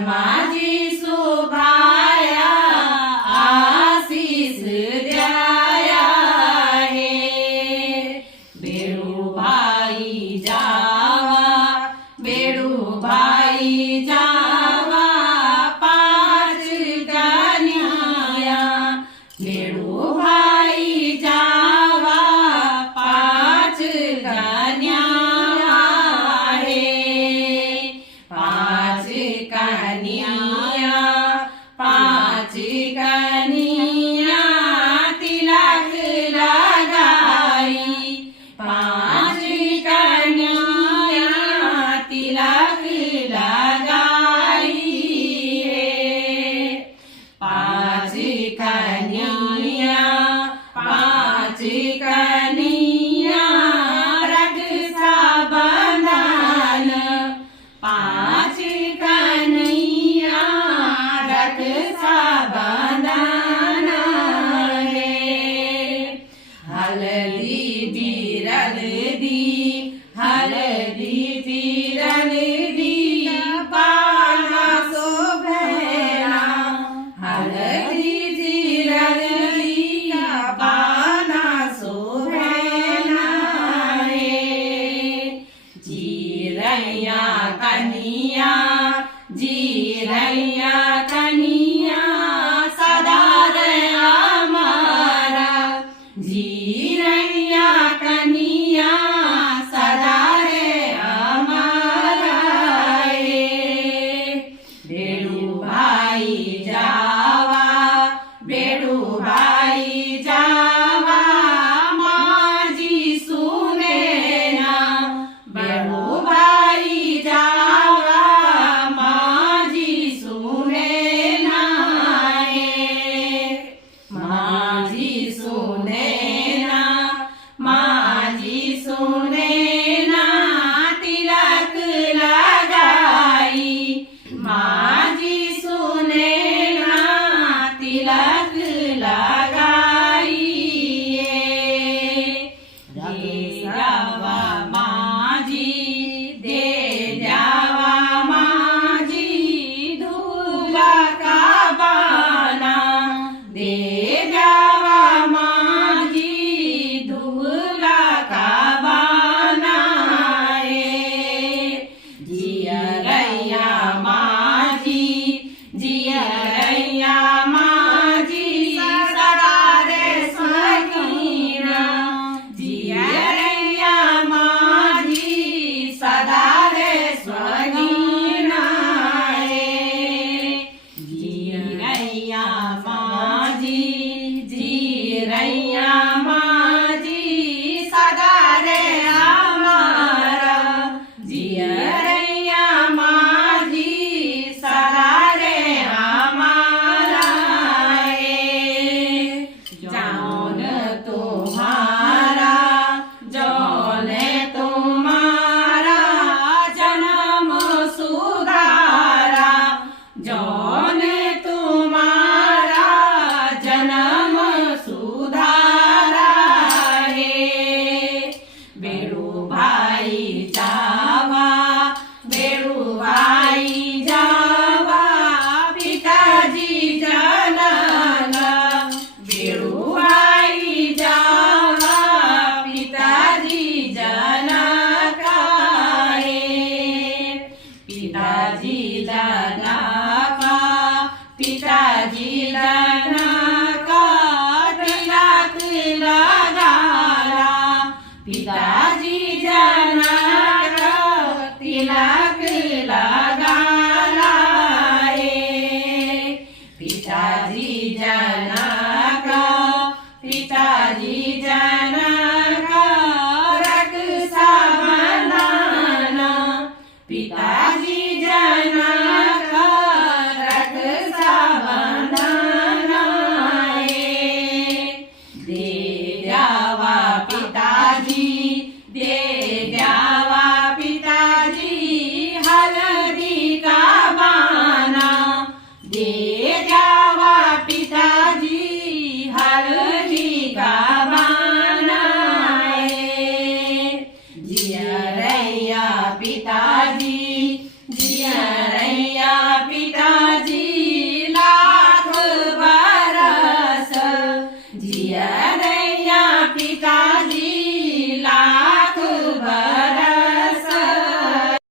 माझी शोभाया आशीष द्याया हे बेडूभाई जावा बेडूभाई जावा पाच गण्या बेडूभाई जावा पाच गण्या पाच कन्या तिलक लगाई पाच कन्या तिलक लगाई पाच कन्या रक्षा बंधन पाच कन्या रक्षा बंधन है हल्दी बिरल दी बाला शोभना हल्दी बिरल दी बाला शोभना है जीरैया कन्या सदा रे हमारा जीरैया कन्या सदा रे हमारा बेडूभाई जावा माझी सुनेना बेडूभाई जावा माझी सुनेना तिलक लगाई माझी सुनेना तिलक लगाई दे द्यावा माझी धूला का बाना दे द्यावा माझी धूला का बाना जियरैया माझी सदा रे स्वगीना जियरैया माझी सदा रे स्वगीना जियरैया माझी सदा रे हमारा जियरैया माझी सदा रे हमारा जौन तुम्हारा जन्म सुधारा जौन तुम्हारा जन्म सुधारा है बेडूभाई जावा पिताजी जनला बेडूभाई जावा पिताजी जनका पिताजी जनका तिलक लगाला पिताजी जनका तिलक